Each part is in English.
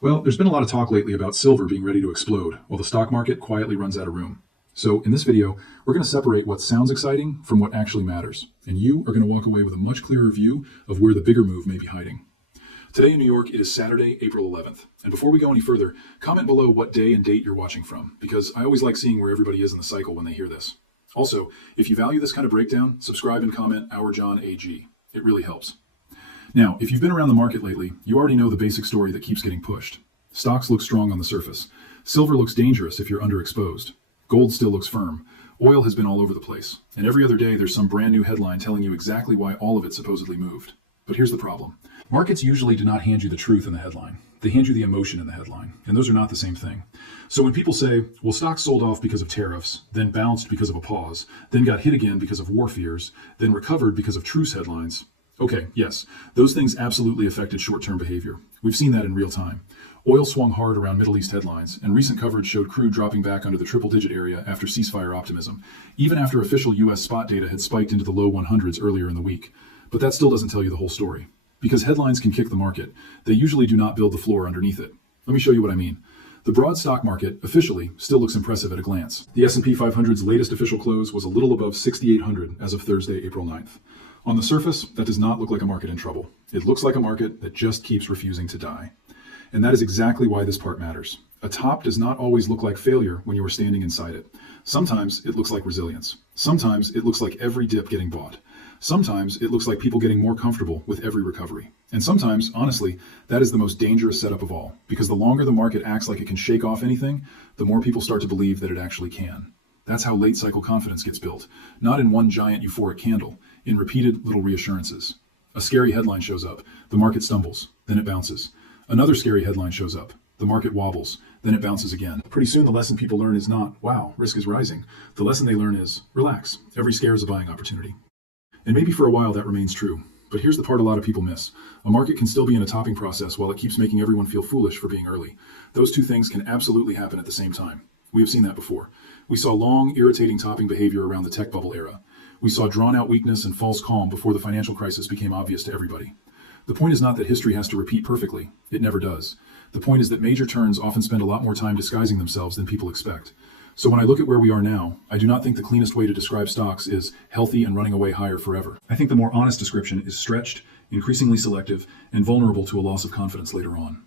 Well, there's been a lot of talk lately about silver being ready to explode, while the stock market quietly runs out of room. So, in this video, we're going to separate what sounds exciting from what actually matters, and you are going to walk away with a much clearer view of where the bigger move may be hiding. Today in New York, it is Saturday, April 11th. And before we go any further, comment below what day and date you're watching from, because I always like seeing where everybody is in the cycle when they hear this. Also, if you value this kind of breakdown, subscribe and comment Our John AG. It really helps. Now, if you've been around the market lately, you already know the basic story that keeps getting pushed. Stocks look strong on the surface. Silver looks dangerous if you're underexposed. Gold still looks firm. Oil has been all over the place. And every other day there's some brand new headline telling you exactly why all of it supposedly moved. But here's the problem. Markets usually do not hand you the truth in the headline. They hand you the emotion in the headline. And those are not the same thing. So when people say, well, stocks sold off because of tariffs, then bounced because of a pause, then got hit again because of war fears, then recovered because of truce headlines, okay, yes, those things absolutely affected short-term behavior. We've seen that in real time. Oil swung hard around Middle East headlines, and recent coverage showed crude dropping back under the triple-digit area after ceasefire optimism, even after official U.S. spot data had spiked into the low 100s earlier in the week. But that still doesn't tell you the whole story. Because headlines can kick the market, they usually do not build the floor underneath it. Let me show you what I mean. The broad stock market, officially, still looks impressive at a glance. The S&P 500's latest official close was a little above 6,800 as of Thursday, April 9th. On the surface, that does not look like a market in trouble. It looks like a market that just keeps refusing to die. And that is exactly why this part matters. A top does not always look like failure when you are standing inside it. Sometimes it looks like resilience. Sometimes it looks like every dip getting bought. Sometimes it looks like people getting more comfortable with every recovery. And sometimes, honestly, that is the most dangerous setup of all, because the longer the market acts like it can shake off anything, the more people start to believe that it actually can. That's how late cycle confidence gets built, not in one giant euphoric candle, in repeated little reassurances. A scary headline shows up, the market stumbles, then it bounces. Another scary headline shows up, the market wobbles, then it bounces again. Pretty soon the lesson people learn is not, wow, risk is rising. The lesson they learn is, relax, every scare is a buying opportunity. And maybe for a while that remains true. But here's the part a lot of people miss. A market can still be in a topping process while it keeps making everyone feel foolish for being early. Those two things can absolutely happen at the same time. We have seen that before. We saw long, irritating topping behavior around the tech bubble era. We saw drawn-out weakness and false calm before the financial crisis became obvious to everybody. The point is not that history has to repeat perfectly. It never does. The point is that major turns often spend a lot more time disguising themselves than people expect. So when I look at where we are now, I do not think the cleanest way to describe stocks is healthy and running away higher forever. I think the more honest description is stretched, increasingly selective, and vulnerable to a loss of confidence later on.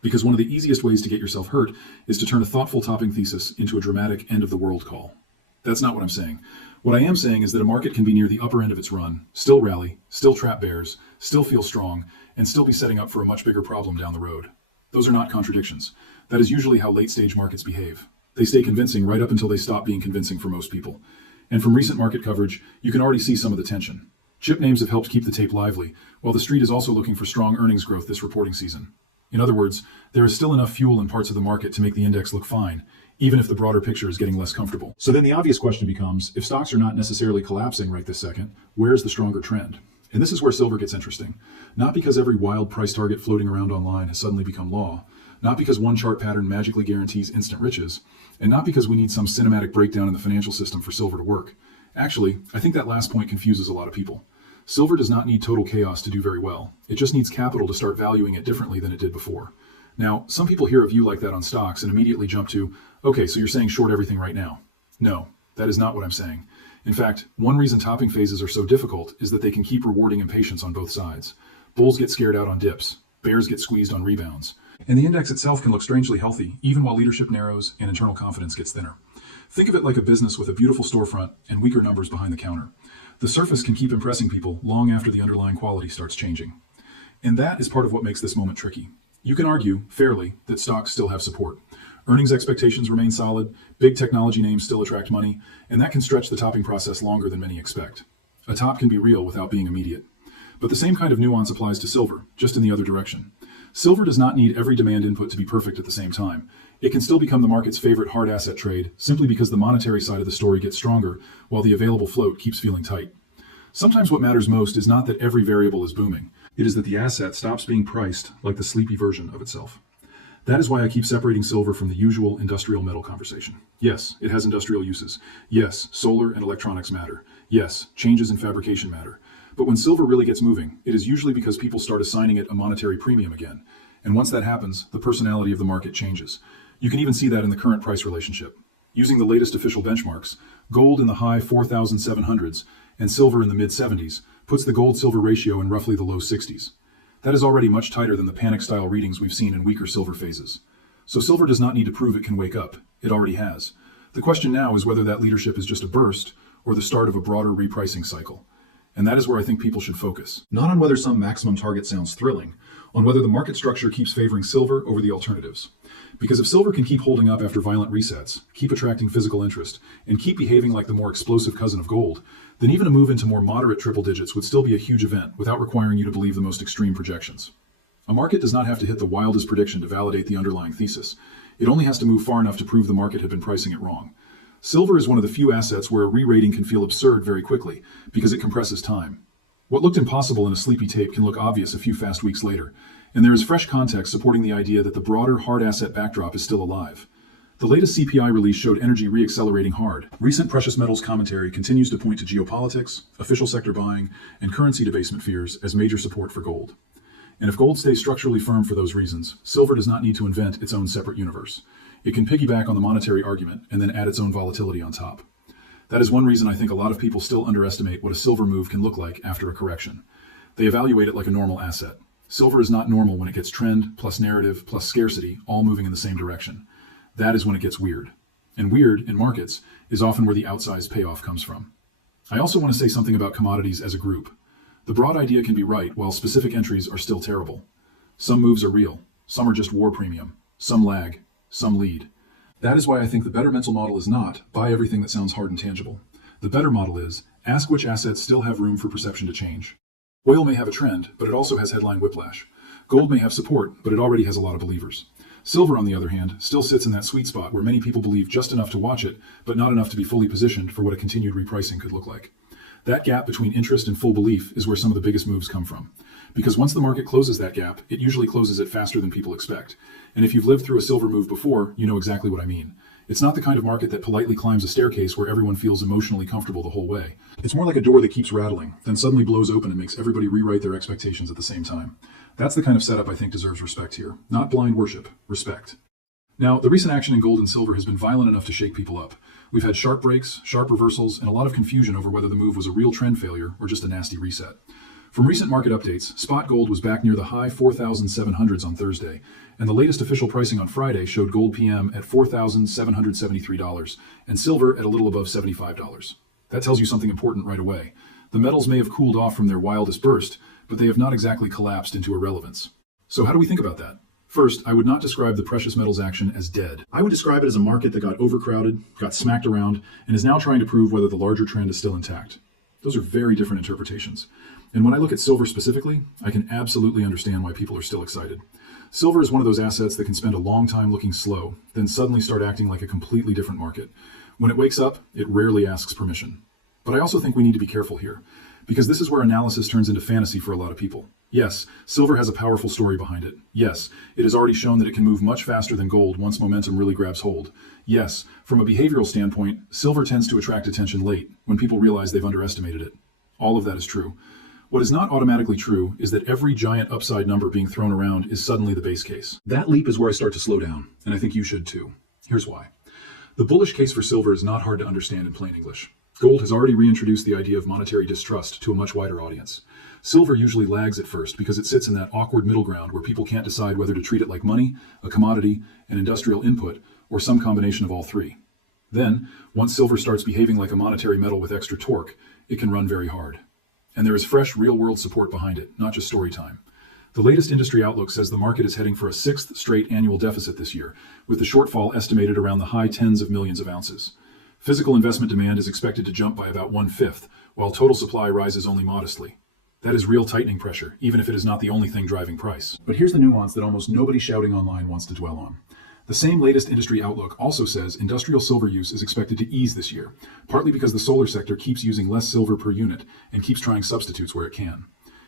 Because one of the easiest ways to get yourself hurt is to turn a thoughtful topping thesis into a dramatic end-of-the-world call. That's not what I'm saying. What I am saying is that a market can be near the upper end of its run, still rally, still trap bears, still feel strong, and still be setting up for a much bigger problem down the road. Those are not contradictions. That is usually how late-stage markets behave. They stay convincing right up until they stop being convincing for most people. And from recent market coverage, you can already see some of the tension. Chip names have helped keep the tape lively, while the street is also looking for strong earnings growth this reporting season. In other words, there is still enough fuel in parts of the market to make the index look fine, even if the broader picture is getting less comfortable. So then the obvious question becomes, if stocks are not necessarily collapsing right this second, where's the stronger trend? And this is where silver gets interesting. Not because every wild price target floating around online has suddenly become law, not because one chart pattern magically guarantees instant riches, and not because we need some cinematic breakdown in the financial system for silver to work. Actually, I think that last point confuses a lot of people. Silver does not need total chaos to do very well. It just needs capital to start valuing it differently than it did before. Now, some people hear a view like that on stocks and immediately jump to, okay, so you're saying short everything right now. No, that is not what I'm saying. In fact, one reason topping phases are so difficult is that they can keep rewarding impatience on both sides. Bulls get scared out on dips. Bears get squeezed on rebounds. And the index itself can look strangely healthy, even while leadership narrows and internal confidence gets thinner. Think of it like a business with a beautiful storefront and weaker numbers behind the counter. The surface can keep impressing people long after the underlying quality starts changing. And that is part of what makes this moment tricky. You can argue, fairly, that stocks still have support. Earnings expectations remain solid, big technology names still attract money, and that can stretch the topping process longer than many expect. A top can be real without being immediate. But the same kind of nuance applies to silver, just in the other direction. Silver does not need every demand input to be perfect at the same time. It can still become the market's favorite hard asset trade simply because the monetary side of the story gets stronger while the available float keeps feeling tight. Sometimes what matters most is not that every variable is booming. It is that the asset stops being priced like the sleepy version of itself. That is why I keep separating silver from the usual industrial metal conversation. Yes, it has industrial uses. Yes, solar and electronics matter. Yes, changes in fabrication matter. But when silver really gets moving, it is usually because people start assigning it a monetary premium again. And once that happens, the personality of the market changes. You can even see that in the current price relationship. Using the latest official benchmarks, gold in the high 4,700s and silver in the mid-70s puts the gold-silver ratio in roughly the low 60s. That is already much tighter than the panic-style readings we've seen in weaker silver phases. So silver does not need to prove it can wake up. It already has. The question now is whether that leadership is just a burst or the start of a broader repricing cycle. And that is where I think people should focus. Not on whether some maximum target sounds thrilling, on whether the market structure keeps favoring silver over the alternatives. Because if silver can keep holding up after violent resets, keep attracting physical interest, and keep behaving like the more explosive cousin of gold, then even a move into more moderate triple digits would still be a huge event without requiring you to believe the most extreme projections. A market does not have to hit the wildest prediction to validate the underlying thesis. It only has to move far enough to prove the market had been pricing it wrong. Silver is one of the few assets where a re-rating can feel absurd very quickly because it compresses time. What looked impossible in a sleepy tape can look obvious a few fast weeks later, and there is fresh context supporting the idea that the broader hard asset backdrop is still alive. The latest CPI release showed energy re-accelerating hard. Recent precious metals commentary continues to point to geopolitics, official sector buying, and currency debasement fears as major support for gold. And if gold stays structurally firm for those reasons, silver does not need to invent its own separate universe. It can piggyback on the monetary argument and then add its own volatility on top. That is one reason I think a lot of people still underestimate what a silver move can look like after a correction. They evaluate it like a normal asset. Silver is not normal when it gets trend, plus narrative, plus scarcity, all moving in the same direction. That is when it gets weird. And weird, in markets, is often where the outsized payoff comes from. I also want to say something about commodities as a group. The broad idea can be right, while specific entries are still terrible. Some moves are real. Some are just war premium. Some lag. Some lead. That is why I think the better mental model is not buy everything that sounds hard and tangible. The better model is ask which assets still have room for perception to change. Oil may have a trend, but it also has headline whiplash. Gold may have support, but it already has a lot of believers. Silver, on the other hand, still sits in that sweet spot where many people believe just enough to watch it, but not enough to be fully positioned for what a continued repricing could look like. That gap between interest and full belief is where some of the biggest moves come from. Because once the market closes that gap, it usually closes it faster than people expect. And if you've lived through a silver move before, you know exactly what I mean. It's not the kind of market that politely climbs a staircase where everyone feels emotionally comfortable the whole way. It's more like a door that keeps rattling, then suddenly blows open and makes everybody rewrite their expectations at the same time. That's the kind of setup I think deserves respect here. Not blind worship, respect. Now, the recent action in gold and silver has been violent enough to shake people up. We've had sharp breaks, sharp reversals, and a lot of confusion over whether the move was a real trend failure or just a nasty reset. From recent market updates, spot gold was back near the high 4,700s on Thursday, and the latest official pricing on Friday showed gold PM at $4,773 and silver at a little above $75. That tells you something important right away. The metals may have cooled off from their wildest burst, but they have not exactly collapsed into irrelevance. So how do we think about that? First, I would not describe the precious metals action as dead. I would describe it as a market that got overcrowded, got smacked around, and is now trying to prove whether the larger trend is still intact. Those are very different interpretations. And when I look at silver specifically, I can absolutely understand why people are still excited. Silver is one of those assets that can spend a long time looking slow, then suddenly start acting like a completely different market. When it wakes up, it rarely asks permission. But I also think we need to be careful here, because this is where analysis turns into fantasy for a lot of people. Yes, silver has a powerful story behind it. Yes, it has already shown that it can move much faster than gold once momentum really grabs hold. Yes, from a behavioral standpoint, silver tends to attract attention late, when people realize they've underestimated it. All of that is true. What is not automatically true is that every giant upside number being thrown around is suddenly the base case. That leap is where I start to slow down, and I think you should too. Here's why. The bullish case for silver is not hard to understand in plain English. Gold has already reintroduced the idea of monetary distrust to a much wider audience. Silver usually lags at first because it sits in that awkward middle ground where people can't decide whether to treat it like money, a commodity, an industrial input, or some combination of all three. Then, once silver starts behaving like a monetary metal with extra torque, it can run very hard. And there is fresh, real-world support behind it, not just story time. The latest industry outlook says the market is heading for a sixth straight annual deficit this year, with the shortfall estimated around the high tens of millions of ounces. Physical investment demand is expected to jump by about 1/5, while total supply rises only modestly. That is real tightening pressure, even if it is not the only thing driving price. But here's the nuance that almost nobody shouting online wants to dwell on. The same latest industry outlook also says industrial silver use is expected to ease this year, partly because the solar sector keeps using less silver per unit and keeps trying substitutes where it can.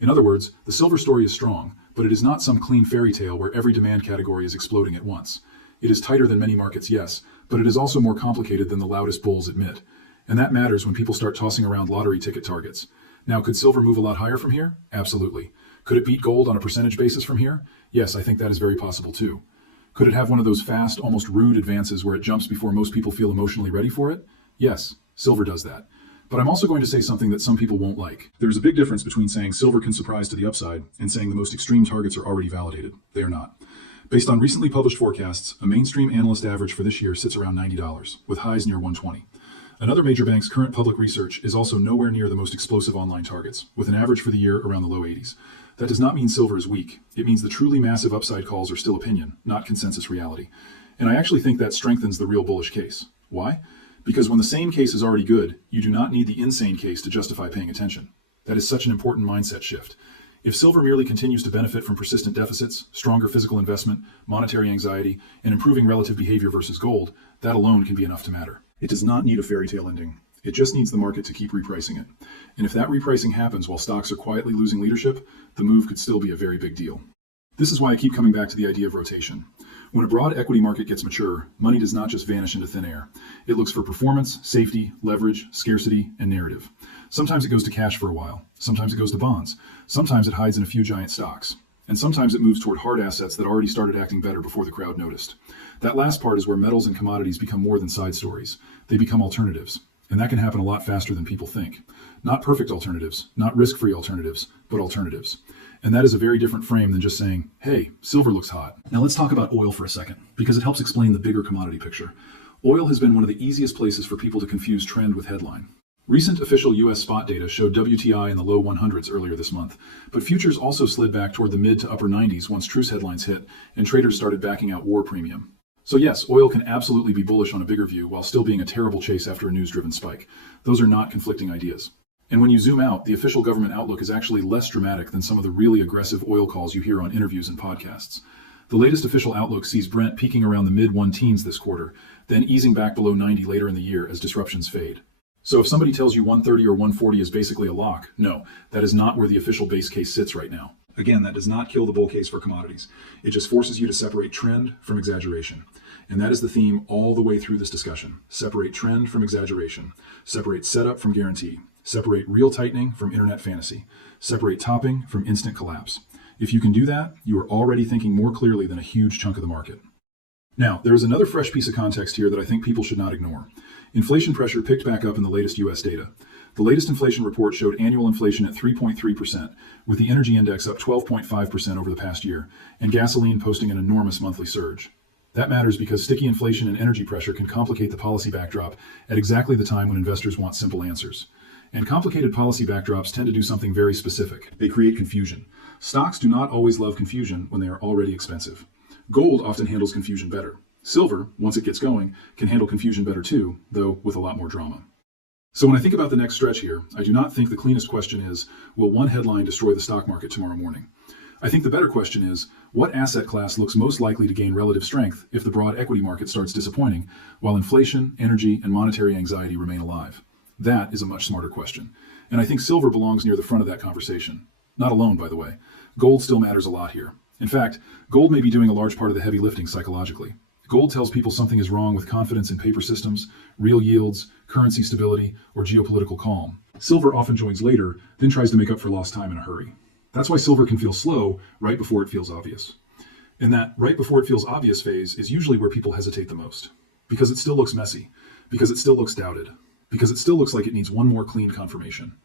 In other words, the silver story is strong, but it is not some clean fairy tale where every demand category is exploding at once. It is tighter than many markets, yes, but it is also more complicated than the loudest bulls admit. And that matters when people start tossing around lottery ticket targets. Now, could silver move a lot higher from here? Absolutely. Could it beat gold on a percentage basis from here? Yes, I think that is very possible too. Could it have one of those fast, almost rude advances where it jumps before most people feel emotionally ready for it? Yes, silver does that. But I'm also going to say something that some people won't like. There's a big difference between saying silver can surprise to the upside and saying the most extreme targets are already validated. They are not. Based on recently published forecasts, a mainstream analyst average for this year sits around $90, with highs near 120. Another major bank's current public research is also nowhere near the most explosive online targets, with an average for the year around the low 80s. That does not mean silver is weak. It means the truly massive upside calls are still opinion, not consensus reality. And I actually think that strengthens the real bullish case. Why? Because when the sane case is already good, you do not need the insane case to justify paying attention. That is such an important mindset shift. If silver merely continues to benefit from persistent deficits, stronger physical investment, monetary anxiety, and improving relative behavior versus gold, that alone can be enough to matter. It does not need a fairy tale ending. It just needs the market to keep repricing it. And if that repricing happens while stocks are quietly losing leadership, the move could still be a very big deal. This is why I keep coming back to the idea of rotation. When a broad equity market gets mature, money does not just vanish into thin air. It looks for performance, safety, leverage, scarcity, and narrative. Sometimes it goes to cash for a while. Sometimes it goes to bonds. Sometimes it hides in a few giant stocks. And sometimes it moves toward hard assets that already started acting better before the crowd noticed. That last part is where metals and commodities become more than side stories. They become alternatives. And that can happen a lot faster than people think. Not perfect alternatives, not risk-free alternatives, but alternatives. And that is a very different frame than just saying, hey, silver looks hot. Now let's talk about oil for a second, because it helps explain the bigger commodity picture. Oil has been one of the easiest places for people to confuse trend with headline. Recent official U.S. spot data showed WTI in the low 100s earlier this month, but futures also slid back toward the mid to upper 90s once truce headlines hit and traders started backing out war premium. So yes, oil can absolutely be bullish on a bigger view while still being a terrible chase after a news-driven spike. Those are not conflicting ideas. And when you zoom out, the official government outlook is actually less dramatic than some of the really aggressive oil calls you hear on interviews and podcasts. The latest official outlook sees Brent peaking around the mid-1 this quarter, then easing back below 90 later in the year as disruptions fade. So if somebody tells you 130 or 140 is basically a lock, no, that is not where the official base case sits right now. Again, that does not kill the bull case for commodities. It just forces you to separate trend from exaggeration. And that is the theme all the way through this discussion. Separate trend from exaggeration. Separate setup from guarantee. Separate real tightening from internet fantasy. Separate topping from instant collapse. If you can do that, you are already thinking more clearly than a huge chunk of the market. Now, there is another fresh piece of context here that I think people should not ignore. Inflation pressure picked back up in the latest U.S. data. The latest inflation report showed annual inflation at 3.3%, with the energy index up 12.5% over the past year, and gasoline posting an enormous monthly surge. That matters because sticky inflation and energy pressure can complicate the policy backdrop at exactly the time when investors want simple answers. And complicated policy backdrops tend to do something very specific. They create confusion. Stocks do not always love confusion when they are already expensive. Gold often handles confusion better. Silver, once it gets going, can handle confusion better too, though with a lot more drama. So when I think about the next stretch here, I do not think the cleanest question is, will one headline destroy the stock market tomorrow morning? I think the better question is, what asset class looks most likely to gain relative strength if the broad equity market starts disappointing, while inflation, energy, and monetary anxiety remain alive? That is a much smarter question. And I think silver belongs near the front of that conversation. Not alone, by the way. Gold still matters a lot here. In fact, gold may be doing a large part of the heavy lifting psychologically. Gold tells people something is wrong with confidence in paper systems, real yields, currency stability, or geopolitical calm. Silver often joins later, then tries to make up for lost time in a hurry. That's why silver can feel slow right before it feels obvious. And that right before it feels obvious phase is usually where people hesitate the most. Because it still looks messy. Because it still looks doubted. Because it still looks like it needs one more clean confirmation.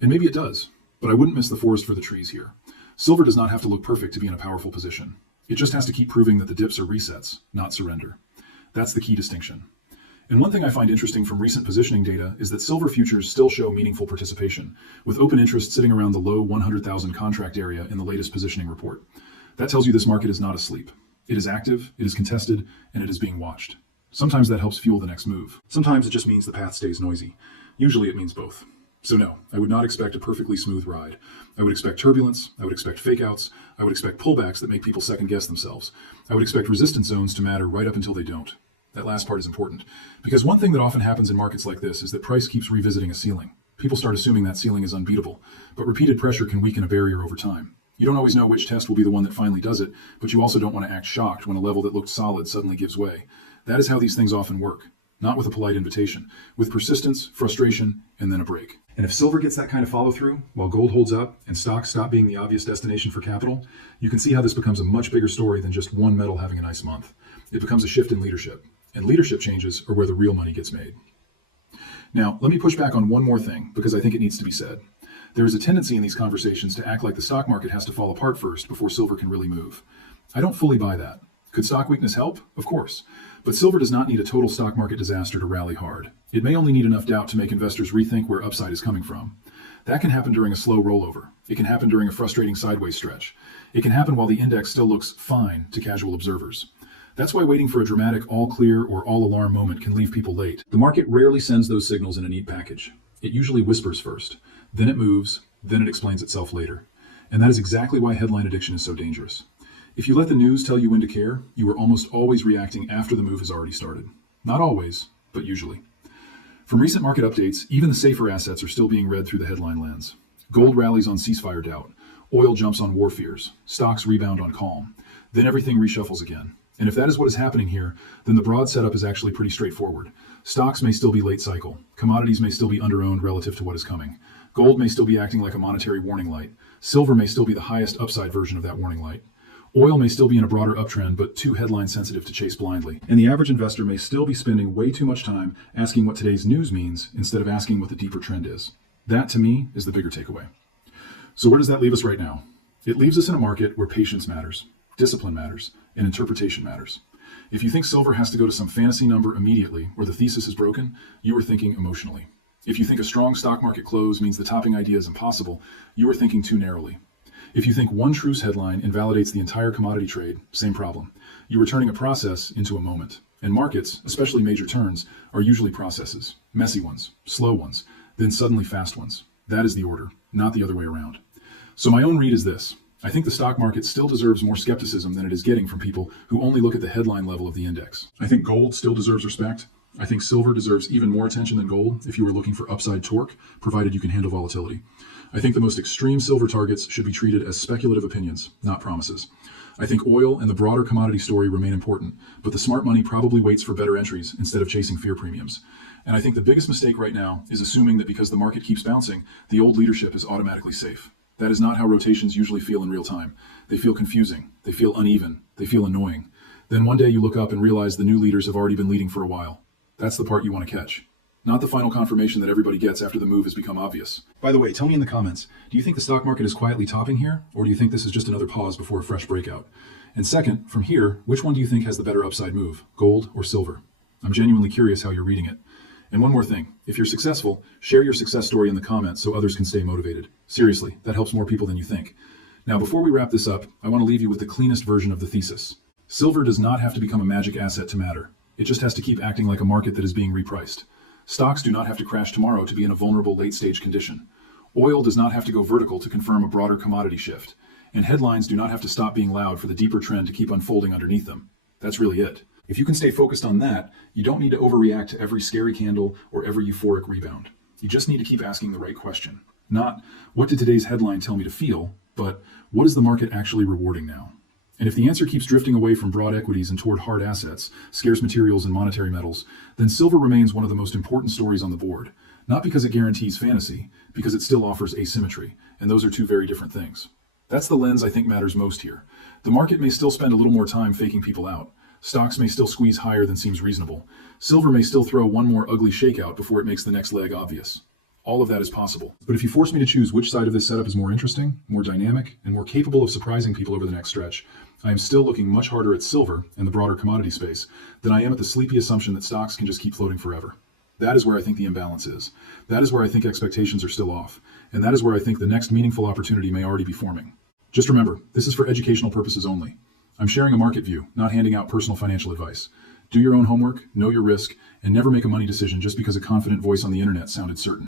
And maybe it does, but I wouldn't miss the forest for the trees here. Silver does not have to look perfect to be in a powerful position. It just has to keep proving that the dips are resets, not surrender. That's the key distinction. And one thing I find interesting from recent positioning data is that silver futures still show meaningful participation, with open interest sitting around the low 100,000 contract area in the latest positioning report. That tells you this market is not asleep. It is active, it is contested, and it is being watched. Sometimes that helps fuel the next move. Sometimes it just means the path stays noisy. Usually it means both. So no, I would not expect a perfectly smooth ride. I would expect turbulence, I would expect fake-outs, I would expect pullbacks that make people second-guess themselves. I would expect resistance zones to matter right up until they don't. That last part is important, because one thing that often happens in markets like this is that price keeps revisiting a ceiling. People start assuming that ceiling is unbeatable, but repeated pressure can weaken a barrier over time. You don't always know which test will be the one that finally does it, but you also don't want to act shocked when a level that looked solid suddenly gives way. That is how these things often work. Not with a polite invitation, with persistence, frustration, and then a break. And if silver gets that kind of follow through, while gold holds up and stocks stop being the obvious destination for capital, you can see how this becomes a much bigger story than just one metal having a nice month. It becomes a shift in leadership. And leadership changes are where the real money gets made. Now, let me push back on one more thing, because I think it needs to be said. There is a tendency in these conversations to act like the stock market has to fall apart first before silver can really move. I don't fully buy that. Could stock weakness help? Of course. But silver does not need a total stock market disaster to rally hard. It may only need enough doubt to make investors rethink where upside is coming from. That can happen during a slow rollover. It can happen during a frustrating sideways stretch. It can happen while the index still looks fine to casual observers. That's why waiting for a dramatic all clear or all alarm moment can leave people late. The market rarely sends those signals in a neat package. It usually whispers first, then it moves, then it explains itself later. And that is exactly why headline addiction is so dangerous. If you let the news tell you when to care, you are almost always reacting after the move has already started. Not always, but usually. From recent market updates, even the safer assets are still being read through the headline lens. Gold rallies on ceasefire doubt. Oil jumps on war fears. Stocks rebound on calm. Then everything reshuffles again. And if that is what is happening here, then the broad setup is actually pretty straightforward. Stocks may still be late cycle. Commodities may still be underowned relative to what is coming. Gold may still be acting like a monetary warning light. Silver may still be the highest upside version of that warning light. Oil may still be in a broader uptrend, but too headline sensitive to chase blindly. And the average investor may still be spending way too much time asking what today's news means instead of asking what the deeper trend is. That, to me, is the bigger takeaway. So where does that leave us right now? It leaves us in a market where patience matters, discipline matters, and interpretation matters. If you think silver has to go to some fantasy number immediately or the thesis is broken, you are thinking emotionally. If you think a strong stock market close means the topping idea is impossible, you are thinking too narrowly. If you think one truce headline invalidates the entire commodity trade, same problem. You are turning a process into a moment. And markets, especially major turns, are usually processes. Messy ones, slow ones, then suddenly fast ones. That is the order, not the other way around. So my own read is this. I think the stock market still deserves more skepticism than it is getting from people who only look at the headline level of the index. I think gold still deserves respect. I think silver deserves even more attention than gold if you are looking for upside torque, provided you can handle volatility. I think the most extreme silver targets should be treated as speculative opinions, not promises. I think oil and the broader commodity story remain important, but the smart money probably waits for better entries instead of chasing fear premiums. And I think the biggest mistake right now is assuming that because the market keeps bouncing, the old leadership is automatically safe. That is not how rotations usually feel in real time. They feel confusing, they feel uneven, they feel annoying. Then one day you look up and realize the new leaders have already been leading for a while. That's the part you want to catch. Not the final confirmation that everybody gets after the move has become obvious. By the way, tell me in the comments, do you think the stock market is quietly topping here, or do you think this is just another pause before a fresh breakout? And second, from here, which one do you think has the better upside move, gold or silver? I'm genuinely curious how you're reading it. And one more thing, if you're successful, share your success story in the comments so others can stay motivated. Seriously, that helps more people than you think. Now, before we wrap this up, I want to leave you with the cleanest version of the thesis. Silver does not have to become a magic asset to matter. It just has to keep acting like a market that is being repriced. Stocks do not have to crash tomorrow to be in a vulnerable late-stage condition. Oil does not have to go vertical to confirm a broader commodity shift. And headlines do not have to stop being loud for the deeper trend to keep unfolding underneath them. That's really it. If you can stay focused on that, you don't need to overreact to every scary candle or every euphoric rebound. You just need to keep asking the right question. Not, what did today's headline tell me to feel, but what is the market actually rewarding now? And if the answer keeps drifting away from broad equities and toward hard assets, scarce materials and monetary metals, then silver remains one of the most important stories on the board. Not because it guarantees fantasy, because it still offers asymmetry, and those are two very different things. That's the lens I think matters most here. The market may still spend a little more time faking people out. Stocks may still squeeze higher than seems reasonable. Silver may still throw one more ugly shakeout before it makes the next leg obvious. All of that is possible. But if you force me to choose which side of this setup is more interesting, more dynamic, and more capable of surprising people over the next stretch, I am still looking much harder at silver and the broader commodity space than I am at the sleepy assumption that stocks can just keep floating forever. That is where I think the imbalance is. That is where I think expectations are still off. And that is where I think the next meaningful opportunity may already be forming. Just remember, this is for educational purposes only. I'm sharing a market view, not handing out personal financial advice. Do your own homework, know your risk, and never make a money decision just because a confident voice on the internet sounded certain.